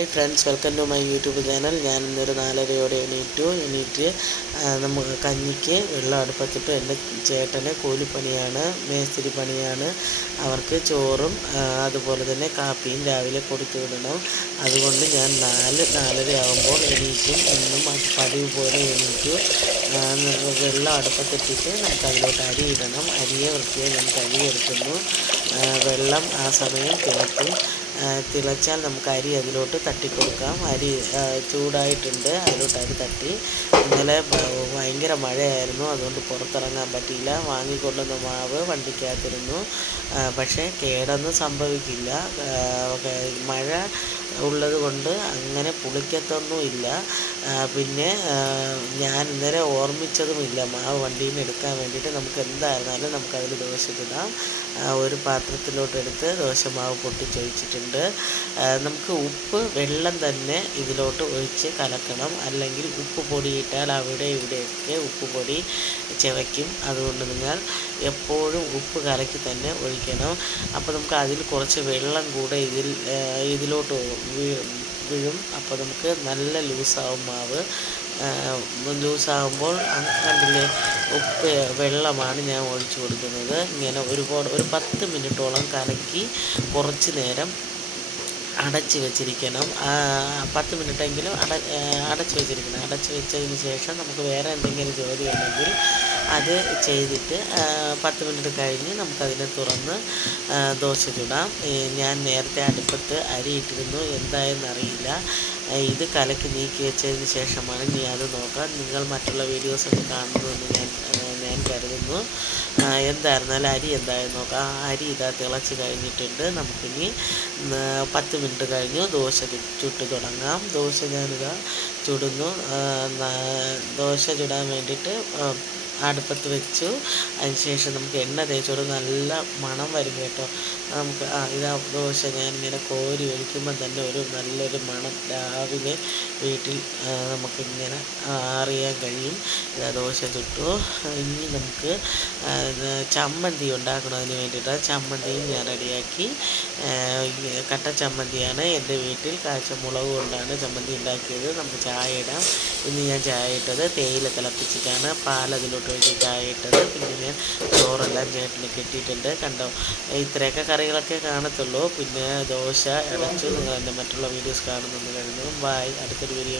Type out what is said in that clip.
Hi friends welcome to my YouTube channel ഞാൻ ഇന്നൊരു നാലരയോടെ എണീറ്റു. എണീറ്റ് നമുക്ക് കഞ്ഞിക്ക് വെള്ളം അടുപ്പത്തിട്ട് എന്റെ ചേട്ടന് കൂലിപ്പണിയാണ് മേസ്തിരി പണിയാണ്. അവർക്ക് ചോറും അതുപോലെ തന്നെ കാപ്പിയും രാവിലെ കൊടുത്തു വിടണം. അതുകൊണ്ട് ഞാൻ നാല് നാലര ആകുമ്പോൾ എണീറ്റും എന്നും പതിവ് പോലെ എണീറ്റു. വെള്ളം അടുപ്പത്തിട്ടിട്ട് നമുക്ക് അതിലോട്ട് അരി ഇടണം. അരിയെ വൃത്തിയായി ഞാൻ കഴുകിയെടുക്കുന്നു വെള്ളം ആ സമയം തിളക്കും. തിളച്ചാൽ നമുക്ക് അരി അതിലോട്ട് തട്ടിക്കൊടുക്കാം. അരി ചൂടായിട്ടുണ്ട്. അതിലോട്ട് അരി തട്ടി. ഇന്നലെ ഭയങ്കര മഴയായിരുന്നു. അതുകൊണ്ട് പുറത്തിറങ്ങാൻ പറ്റിയില്ല. വാങ്ങിക്കൊള്ളുന്ന മാവ് വണ്ടിക്കകത്തിരുന്നു. പക്ഷേ കേടൊന്നും സംഭവിക്കില്ല. മഴ ഉള്ളത് കൊണ്ട് അങ്ങനെ പുളിക്കത്തൊന്നുമില്ല പിന്നെ ഞാൻ ഇന്നലെ ഓർമ്മിച്ചതുമില്ല. മാവ് വണ്ടിയിൽ നിന്ന് എടുക്കാൻ വേണ്ടിയിട്ട് നമുക്ക് എന്തായിരുന്നാലും നമുക്കതിൽ ദോശ ഇടാം. ഒരു പാത്രത്തിലോട്ടെടുത്ത് ദോശമാവ് പൊട്ടിച്ചൊഴിച്ചിട്ടുണ്ട്. നമുക്ക് ഉപ്പ് വെള്ളം തന്നെ ഇതിലോട്ട് ഒഴിച്ച് കലക്കണം. അല്ലെങ്കിൽ ഉപ്പ് പൊടിയിട്ടാൽ അവിടെ ഇവിടെയൊക്കെ ഉപ്പ് പൊടി ചവയ്ക്കും. അതുകൊണ്ട് നിങ്ങൾ എപ്പോഴും ഉപ്പ് കലക്കി തന്നെ ഒഴിക്കണം. അപ്പോൾ നമുക്ക് അതിൽ കുറച്ച് വെള്ളം കൂടെ ഇതിൽ ഇതിലോട്ട് വീഴും. അപ്പോൾ നമുക്ക് നല്ല ലൂസാവും മാവ്. ലൂസാകുമ്പോൾ കണ്ടില്ലേ ഉപ്പ് വെള്ളമാണ് ഞാൻ ഒഴിച്ചു കൊടുക്കുന്നത്. ഇങ്ങനെ ഒരുപാട് ഒരു പത്ത് മിനിറ്റോളം കലക്കി കുറച്ച് നേരം അടച്ച് വെച്ചിരിക്കണം. പത്ത് മിനിറ്റെങ്കിലും അട അടച്ച് വെച്ചിരിക്കണം. അടച്ച് വെച്ചതിന് ശേഷം നമുക്ക് വേറെ എന്തെങ്കിലും ജോലി ഉണ്ടെങ്കിൽ അത് ചെയ്തിട്ട് പത്ത് മിനിറ്റ് കഴിഞ്ഞ് നമുക്കതിനെ തുറന്ന് ദോശ ചുടാം. ഞാൻ നേരത്തെ അടുപ്പത്ത് അരി ഇട്ടിരുന്നു. എന്തായെന്നറിയില്ല. ഇത് കലക്കി നീക്കി വെച്ചതിന് ശേഷമാണ് ഇനി അത് നോക്കാം. നിങ്ങൾ മറ്റുള്ള വീഡിയോസൊക്കെ കാണുന്നതെന്ന് ഞാൻ ഞാൻ കരുതുന്നു. എന്തായിരുന്നാലും അരി എന്തായാലും നോക്കാം. അരി ഇതാ തിളച്ച് കഴിഞ്ഞിട്ടുണ്ട്. നമുക്കിനി പത്ത് മിനിറ്റ് കഴിഞ്ഞു ദോശ ചുട്ട് തുടങ്ങാം. ദോശ ഞാനിതാ ചുടുന്നു. ദോശ ചുടാൻ വേണ്ടിയിട്ട് അടുപ്പത്ത് വെച്ചു. അതിന് ശേഷം നമുക്ക് എണ്ണ തേച്ചോട് നല്ല മണം വരും കേട്ടോ. നമുക്ക് ആ ഇതാ ദോശ ഞാൻ ഇങ്ങനെ കോരി ഒഴിക്കുമ്പോൾ തന്നെ ഒരു നല്ലൊരു മണം രാവിലെ വീട്ടിൽ നമുക്കിങ്ങനെ അറിയാൻ കഴിയും. ഇതാ ദോശ ചുട്ടു. ഇനി നമുക്ക് ചമ്മന്തി ഉണ്ടാക്കണതിന് വേണ്ടിയിട്ട് ചമ്മന്തിയും ഞാൻ റെഡിയാക്കി. കട്ട ചമ്മന്തിയാണ് എന്റെ വീട്ടിൽ കാഴ്ച മുളക് കൊണ്ടാണ് ചമ്മന്തി ഉണ്ടാക്കിയത്. നമുക്ക് ചായ ഇടാം. ഇന്ന് ഞാൻ ചായ ഇട്ടത് തേയില തിളപ്പിച്ചിട്ടാണ്. പാൽ അതിലോട്ട് ഒഴിച്ച് ഇതായിട്ടത്. പിന്നെ ഞാൻ ചോറെല്ലാം ചേട്ടന് കെട്ടിയിട്ടുണ്ട്. കണ്ടോ? ഇത്രയൊക്കെ കറികളൊക്കെ കാണത്തുള്ളൂ. പിന്നെ ദോശ ഇടച്ചു നിങ്ങൾ എന്റെ മറ്റുള്ള വീഡിയോസ് കാണുന്നുണ്ട് കരുതുന്നു ബായ് അടുത്തൊരു വീഡിയോ